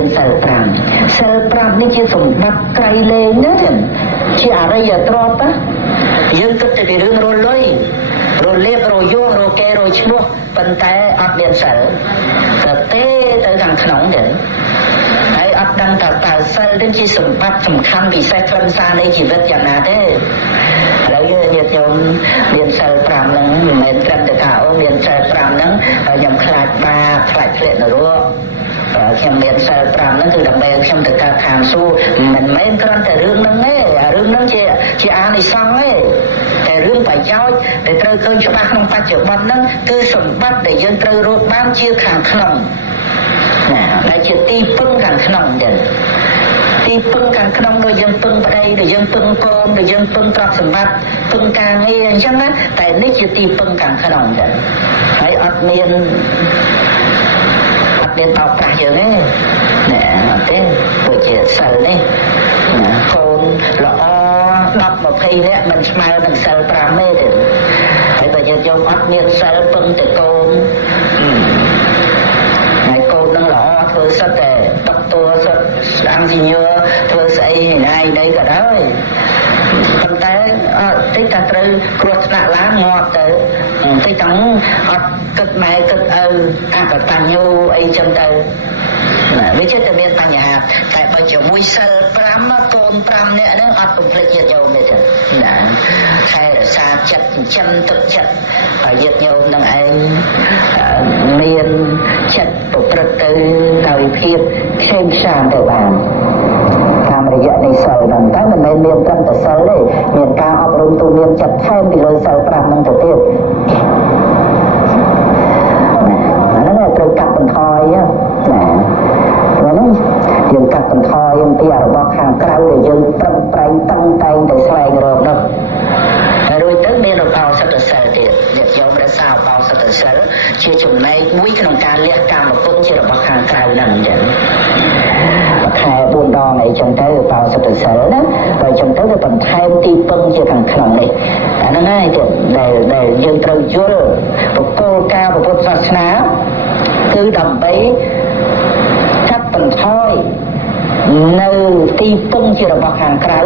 មានសិល5សិល5នេះជាសម្បត្តិក្រៃលែងណាជាអរិយទ្រព្យយើងគិតតែពីរឿងរលុយរលាបរយោរកេរឈ្មោះប៉ុន្តែអត់មានសិលទៅទេទៅខាងក្នុងទេហើយអត់ដឹងថាតើសិលនេះជាសម្បត្តិសំខាន់ពិសេសខ្លឹមសារនៃជីវិតយ៉ាងណាទេឥឡូវយើងញាតិញោមមានសិល5ហ្នឹងមិនមែនត្រឹមតែថាអូមានសិល5ហ្នឹងខ្ញុំខ្លាចបាបខ្លាចធ្លាក់នរកខ្ញុំមានសិល5ហ្នឹងគឺដើម្បីខ្ញុំទៅកើតឋានសួគ៌មិនមែនគ្រាន់តែរឿងហ្នឹងទេរឿងហ្នឹងជាអានិសង្សទេតែរឿងប្រយោជន៍ដែលត្រូវឃើញច្បាស់ក្នុងបច្ចុប្បន្នហ្នឹងគឺសម្បត្តិដែលយើងត្រូវរកបានជាខាងក្នុងណាដែលជាទីពឹងខាងក្នុងចឹងទីពឹងខាងក្នុងដូចយើងពឹងប្តីដូចយើងពឹងកូនដូចយើងពឹងទ្រព្យសម្បត្តិពឹងការងារអញ្ចឹងណាតែនេះជាទីពឹងខាងក្នុងចឹងហើយអត់មានបោកប្រាស់យើងទេណាអត់ទេដូចជាសិលនេះកូនល្អ10 20នាក់មិនស្មើនឹងសិល5ទេហើយបើយើងយកអត់មានសិលពឹងតែកូនហើយកូននឹងល្អធ្វើសិតតែដុកទ័រសិតអង់ជីញើធ្វើស្អីណាយដីក៏ដោយប៉ុន្តែតិចតែត្រូវគ្រោះថ្នាក់ឡើងងាប់ទៅតិចតែអត់គិតម៉ែគិតឪអកតញ្ញូអីចឹងទៅវាចិត្តតែមានបញ្ហាតែបើជាមួយសិល5កូន5នាក់ហ្នឹងអត់កំភ្លេចញាតិញោមទេណាខែរក្សាចិត្តចិញ្ចឹមទឹកចិត្តហើយញាតិញោមនឹងឯងមានចិត្តប្រព្រឹត្តទៅដោយភាពខេមសានទៅបានតាមរយៈនៃសិលហ្នឹងតែមិនមែនមានត្រឹមតែសិលទេមានការអប់រំទូមានចិត្តថែមពីលើសិល5ហ្នឹងទៅទៀតត្រូវកាត់បន្ថយណាហ្នឹងយើងកាត់បន្ថយអំពីរបស់ខាងក្រៅដែលយើងប្រឹងប្រែងតឹងតែងតែស្វែងរកនោះហើយរួចទៅមានឧបោសថសិលទៀតអ្នកយករក្សាឧបោសថសិលជាចំណែកមួយក្នុងការលះកាមគុណជារបស់ខាងក្រៅហ្នឹងចឹងមួយខែ4ដងអីចឹងទៅឧបោសថសិលណាហើយចឹងទៅវាបន្ថែមទីពឹងជាខាងក្នុងនេះអាហ្នឹងហើយដែលយើងត្រូវយល់បុគ្គលការពុទ្ធសាសនាគឺដើម្បីកាត់បន្ថយនៅទីពឹងជារបស់ខាងក្រៅ